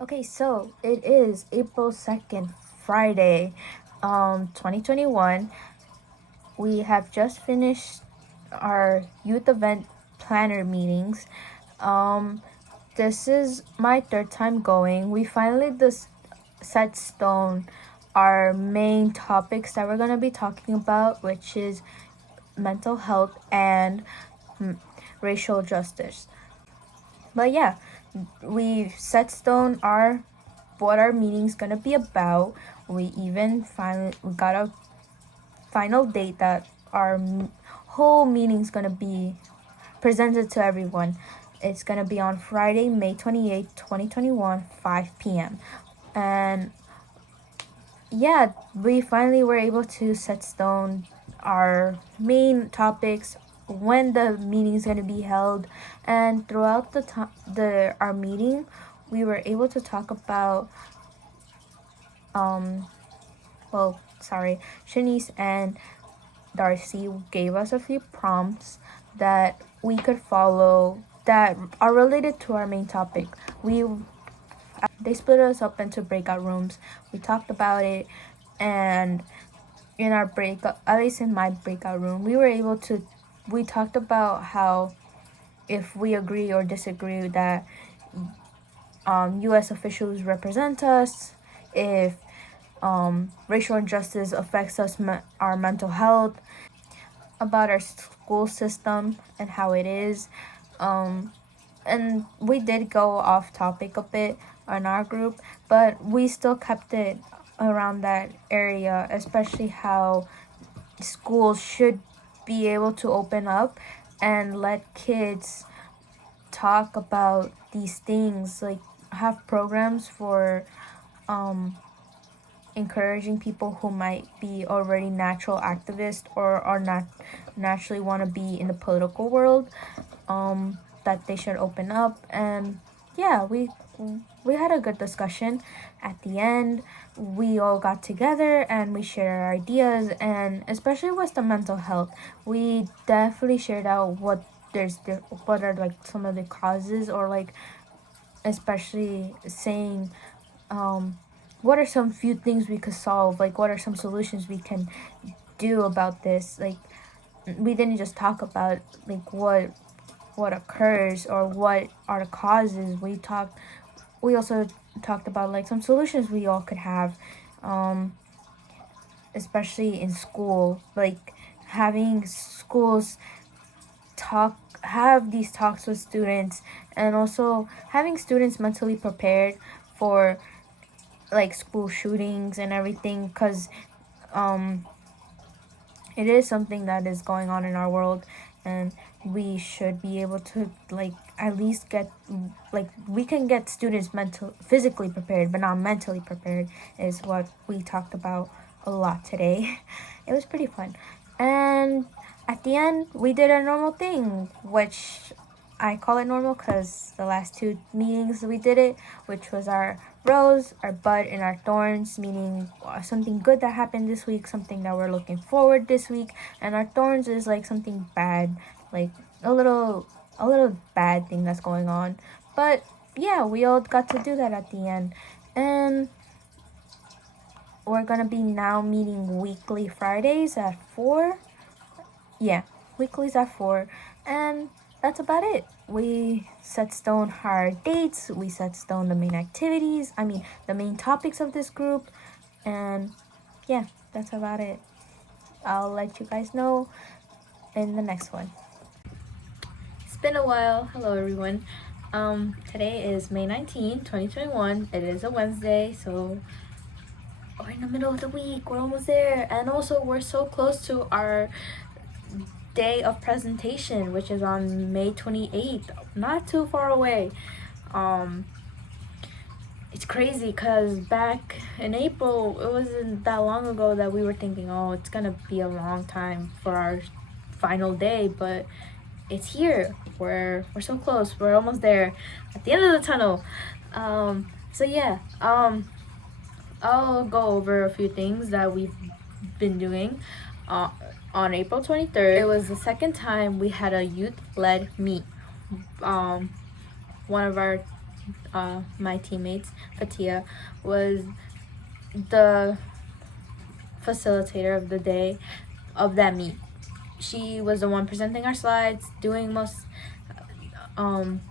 Okay, so it is April 2nd, Friday, 2021. We have just finished our youth event planner meetings. This is my third time going. We finally set stone our main topics that we're going to be talking about, which is mental health and racial justice. But yeah, we set stone what our meeting's gonna be about. We even we got a final date that our whole meeting's gonna be presented to everyone. It's gonna be on Friday, May 28th, 2021, 5 p.m. And yeah, we finally were able to set stone our main topics, when the meeting is going to be held, and throughout our meeting, we were able to talk about Shanice and Darcy gave us a few prompts that we could follow that are related to our main topic. They split us up into breakout rooms. We talked about it, and in our breakout, at least in my breakout room, we talked about how if we agree or disagree that U.S. officials represent us, if racial injustice affects our mental health, about our school system and how it is. And we did go off topic a bit on our group, but we still kept it around that area, especially how schools should be able to open up and let kids talk about these things, like have programs for encouraging people who might be already natural activists or are not naturally want to be in the political world, that they should open up. And yeah, we had a good discussion. At the end, we all got together and we shared our ideas, and especially with the mental health, we definitely shared out what are like some of the causes, or like especially saying what are some few things we could solve, like what are some solutions we can do about this. Like we didn't just talk about like what occurs or what are the causes. We also talked about like some solutions we all could have, especially in school, like having schools have these talks with students, and also having students mentally prepared for like school shootings and everything, because it is something that is going on in our world, and we should be able to like at least get like we can get students physically prepared but not mentally prepared, is what we talked about a lot today. It was pretty fun. And at the end, we did a normal thing, which I call it normal because the last two meetings we did it, which was our rose, our bud, and our thorns, meaning something good that happened this week, something that we're looking forward this week, and our thorns is like something bad, like a little bad thing that's going on. But yeah, we all got to do that at the end. And we're gonna be now meeting weekly Fridays at 4. Yeah, weeklies at 4. And that's about it. We set stone our dates, we set stone the main activities, the main topics of this group, and yeah, that's about it. I'll let you guys know in the next one. It's been a while. Hello everyone. Today is May 19, 2021. It is a Wednesday, so we're in the middle of the week. We're almost there. And also we're so close to our day of presentation, which is on May 28th, not too far away. It's crazy because back in April, it wasn't that long ago that we were thinking, oh, it's gonna be a long time for our final day, but it's here. We're so close. We're almost there, at the end of the tunnel. So yeah, I'll go over a few things that we've been doing. On April 23rd, it was the second time we had a youth-led meet. One of our my teammates, Fatia, was the facilitator of the day of that meet. She was the one presenting our slides, doing most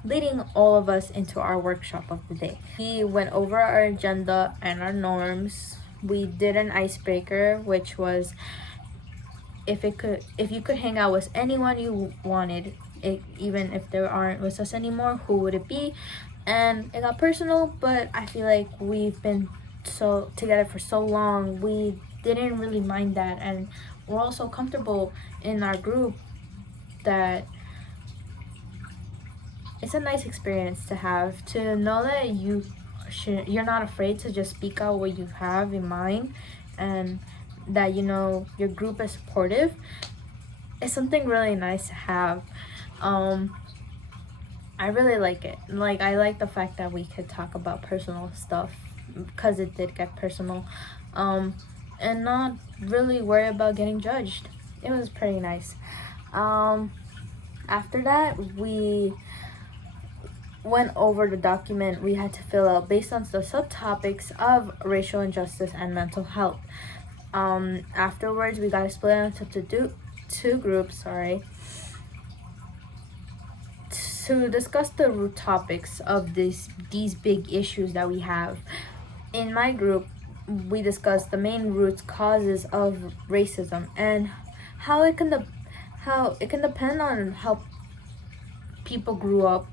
leading all of us into our workshop of the day. We went over our agenda and our norms. We did an icebreaker, which was if you could hang out with anyone you wanted, even if there aren't with us anymore, who would it be? And it got personal, but I feel like we've been so together for so long, we didn't really mind that, and we're all so comfortable in our group that it's a nice experience to have, to know that you're not afraid to just speak out what you have in mind, and that your group is supportive. It's something really nice to have. I really like it. Like, I like the fact that we could talk about personal stuff, because it did get personal, and not really worry about getting judged. It was pretty nice. After that, we went over the document we had to fill out based on the subtopics of racial injustice and mental health. Afterwards, we got split into two groups, to discuss the root topics of these big issues that we have. In my group, we discussed the main root causes of racism and how it can depend on how people grew up,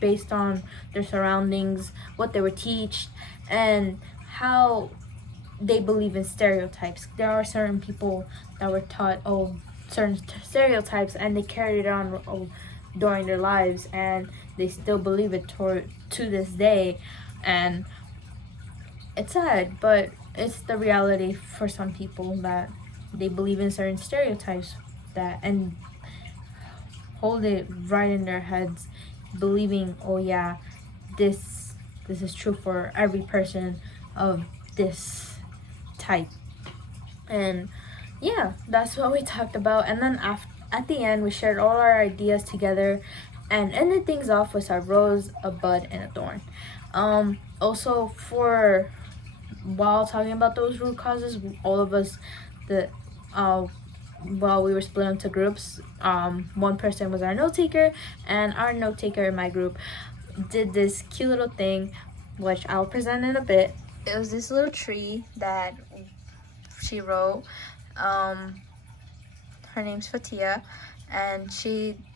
based on their surroundings, what they were taught, and how they believe in stereotypes. There are certain people that were taught certain stereotypes, and they carried it on during their lives, and they still believe it to this day. And it's sad, but it's the reality for some people, that they believe in certain stereotypes and hold it right in their heads, believing, oh yeah, this is true for every person of this type. And yeah, that's what we talked about. And then at the end, we shared all our ideas together and ended things off with a rose, a bud, and a thorn. Also, while talking about those root causes, all of us, while we were split into groups, one person was our note taker, and our note taker in my group did this cute little thing, which I'll present in a bit. It was this little tree that she wrote. Her name's Fatia, and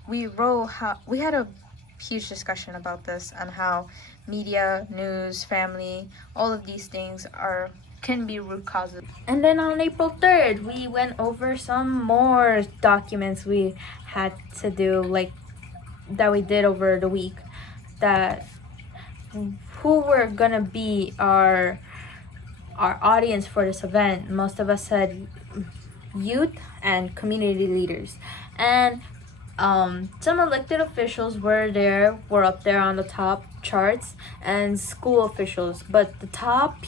we had a huge discussion about this, and how media, news, family, all of these things can be root causes. And then on April 3rd, we went over some more documents we had to do, like that we did over the week, that who were gonna be our audience for this event. Most of us said youth and community leaders, and some elected officials were up there on the top charts, and school officials, but the top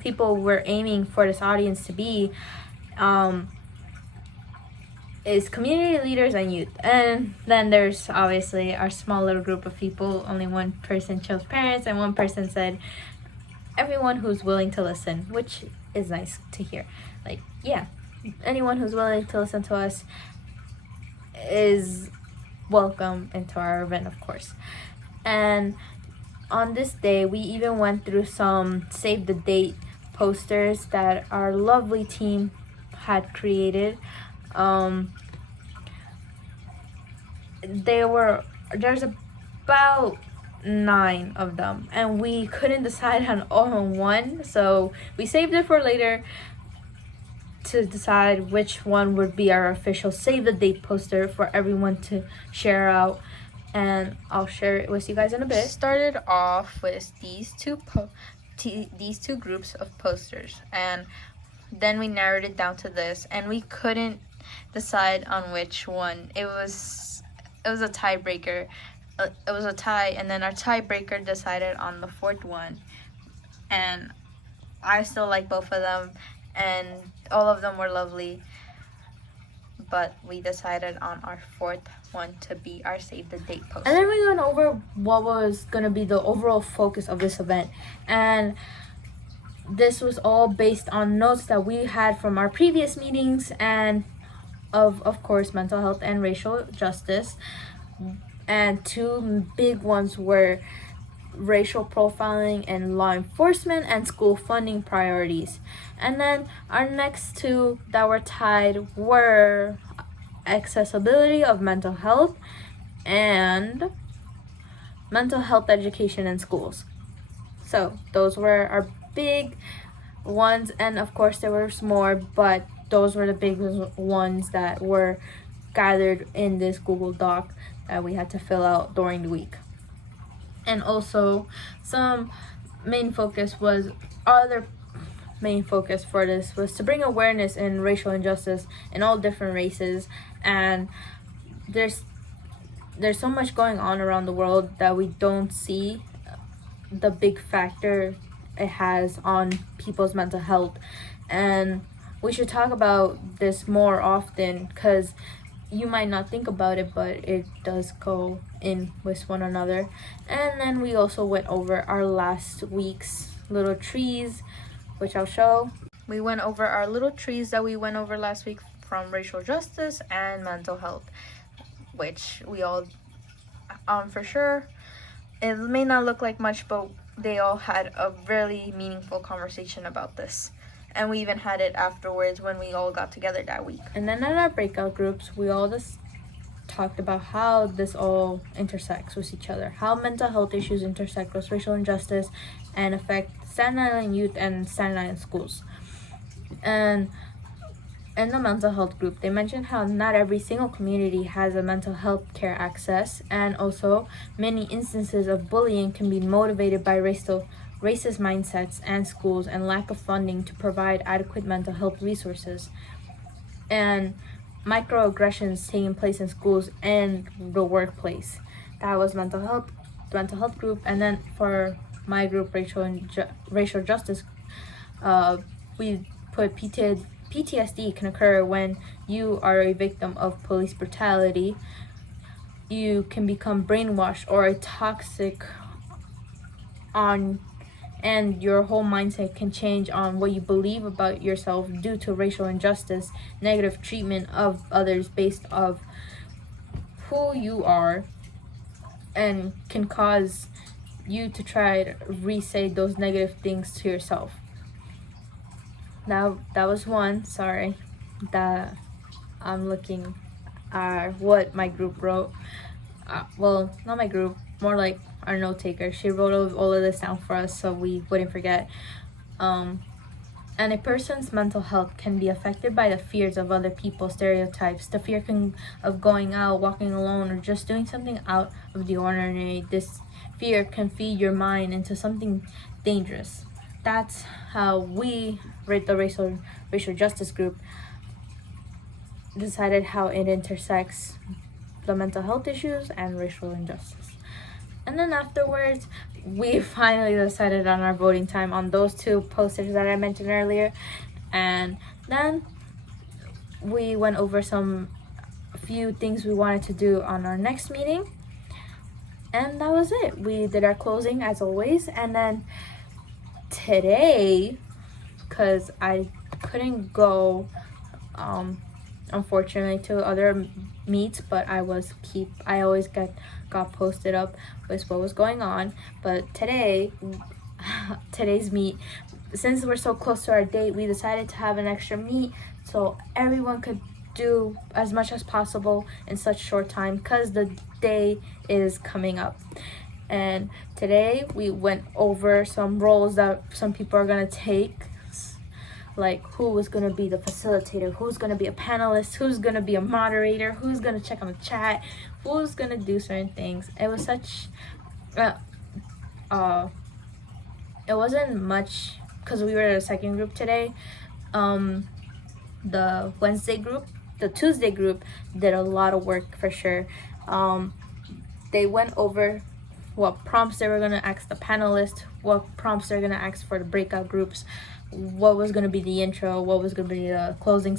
people we're aiming for this audience to be is community leaders and youth. And then there's obviously our small little group of people. Only one person chose parents, and one person said everyone who's willing to listen, which is nice to hear. Like, yeah, anyone who's willing to listen to us is welcome into our event, of course. And on this day, we even went through some save the date posters that our lovely team had created. There's about 9 of them, and we couldn't decide on one, so we saved it for later to decide which one would be our official save the date poster for everyone to share out, and I'll share it with you guys in a bit. Started off with these two groups of posters, and then we narrowed it down to this, and we couldn't decide on which one. It was a tiebreaker. It was a tie, and then our tiebreaker decided on the 4th one, and I still like both of them, and all of them were lovely, but we decided on our 4th one to be our save the date poster. And then we went over what was going to be the overall focus of this event. And this was all based on notes that we had from our previous meetings and of course mental health and racial justice. And two big ones were racial profiling and law enforcement and school funding priorities. And then our next two that were tied were accessibility of mental health and mental health education in schools. So those were our big ones, and of course there was more, but those were the big ones that were gathered in this Google Doc that we had to fill out during the week. And also some main focus was other main focus for this was to bring awareness in racial injustice in all different races. And there's so much going on around the world that we don't see the big factor it has on people's mental health, and we should talk about this more often because you might not think about it, but it does go in with one another. And then we also went over our last week's little trees, which I'll show. We went over our little trees that we went over last week from racial justice and mental health, which we all for sure, it may not look like much, but they all had a really meaningful conversation about this. And we even had it afterwards when we all got together that week. And then in our breakout groups, we all just talked about how this all intersects with each other, how mental health issues intersect with racial injustice and affect Staten Island youth and Staten Island schools. And in the mental health group, they mentioned how not every single community has a mental health care access, and also many instances of bullying can be motivated by racist mindsets and schools and lack of funding to provide adequate mental health resources, and microaggressions taking place in schools and the workplace. That was mental health group. And then for my group, racial justice, we put PTSD can occur when you are a victim of police brutality. You can become brainwashed or toxic and your whole mindset can change on what you believe about yourself due to racial injustice, negative treatment of others based of who you are, and can cause you to try to re-say those negative things to yourself. Now that was one, sorry, that I'm looking at what my group wrote. Well, not my group, more like our note taker. She wrote all of this down for us so we wouldn't forget. And a person's mental health can be affected by the fears of other people's stereotypes. The fear of going out, walking alone, or just doing something out of the ordinary. This fear can feed your mind into something dangerous. That's how we, the racial justice group, decided how it intersects the mental health issues and racial injustice. And then afterwards, we finally decided on our voting time on those two posters that I mentioned earlier. And then we went over a few things we wanted to do on our next meeting. And that was it. We did our closing as always. And then today, because I couldn't go unfortunately to other meets, but I always got posted up with what was going on. But today's meet, since we're so close to our date, we decided to have an extra meet so everyone could do as much as possible in such short time because the day is coming up. And today we went over some roles that some people are going to take, like who was going to be the facilitator, who's going to be a panelist, who's going to be a moderator, who's going to check on the chat, who's going to do certain things. It was such it wasn't much because we were in a second group today. The Wednesday group, the Tuesday group did a lot of work for sure. They went over what prompts they were going to ask the panelists, what prompts they're going to ask for the breakout groups, what was going to be the intro, what was going to be the closing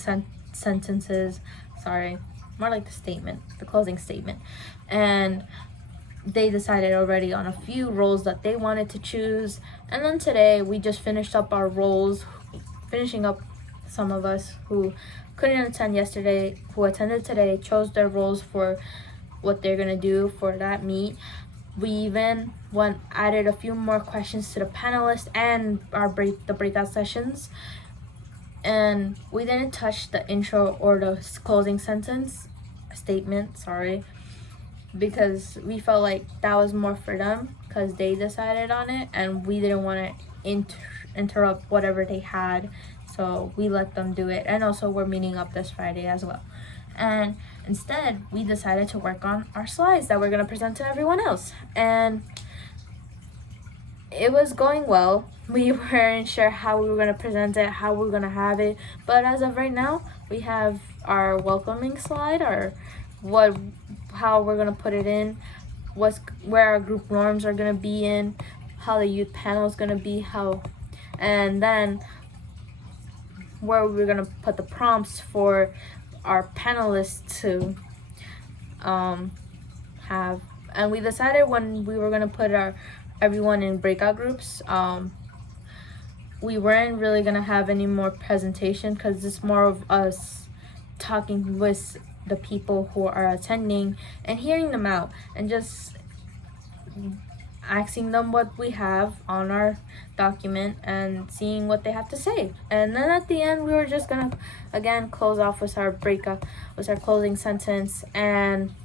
sentences. Sorry, more like the statement, the closing statement. And they decided already on a few roles that they wanted to choose. And then today we just finished up our roles, finishing up some of us who couldn't attend yesterday, who attended today, chose their roles for what they're gonna do for that meet. We even added a few more questions to the panelists and the breakout sessions. And we didn't touch the intro or the closing statement, sorry, because we felt like that was more for them because they decided on it, and we didn't want to interrupt whatever they had, so we let them do it. And also we're meeting up this Friday as well, and instead we decided to work on our slides that we're going to present to everyone else. And it was going well. We weren't sure how we were going to present it, how we were going to have it, but as of right now we have our welcoming slide, how we're going to put it in, where our group norms are going to be in, how the youth panel is going to be, and then where we're going to put the prompts for our panelists to have. And we decided when we were going to put everyone in breakout groups, we weren't really going to have any more presentation because it's more of us talking with the people who are attending and hearing them out and just asking them what we have on our document and seeing what they have to say. And then at the end we were just gonna again close off with our closing sentence and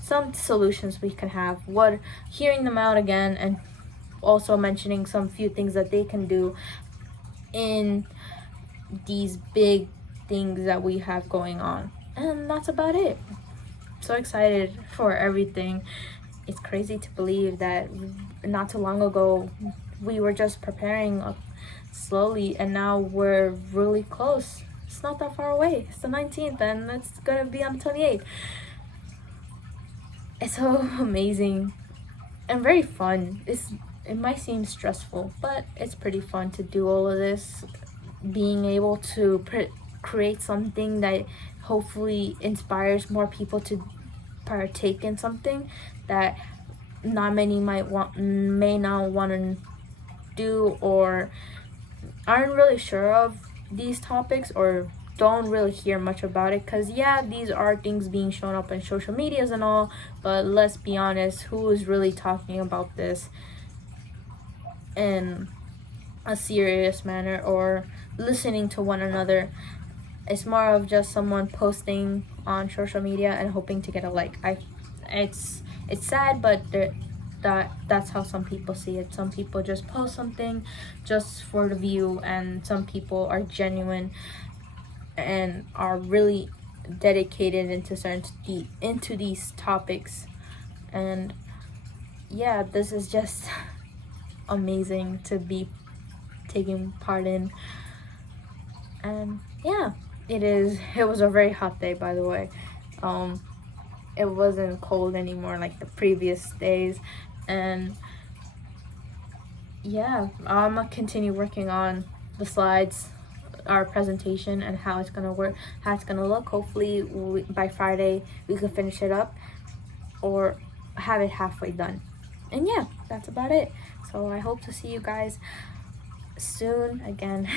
some solutions we can have, hearing them out again, and also mentioning some few things that they can do in these big things that we have going on. And that's about it. So excited for everything. It's crazy to believe that not too long ago we were just preparing slowly, and now we're really close. It's not that far away. It's the 19th and it's gonna be on the 28th. It's so amazing and very fun. It might seem stressful, but it's pretty fun to do all of this, being able to create something that hopefully inspires more people to partake in something that not many may not want to do, or aren't really sure of these topics, or don't really hear much about it, because these are things being shown up in social medias and all, but let's be honest, who is really talking about this in a serious manner or listening to one another? It's more of just someone posting on social media and hoping to get a like. It's sad, but that's how some people see it. Some people just post something just for the view, and some people are genuine and are really dedicated into these topics. And this is just amazing to be taking part in. And it was a very hot day, by the way. It wasn't cold anymore like the previous days. And I'm gonna continue working on the slides, our presentation, and how it's gonna work, how it's gonna look. Hopefully by Friday we can finish it up or have it halfway done. And that's about it. So I hope to see you guys soon again.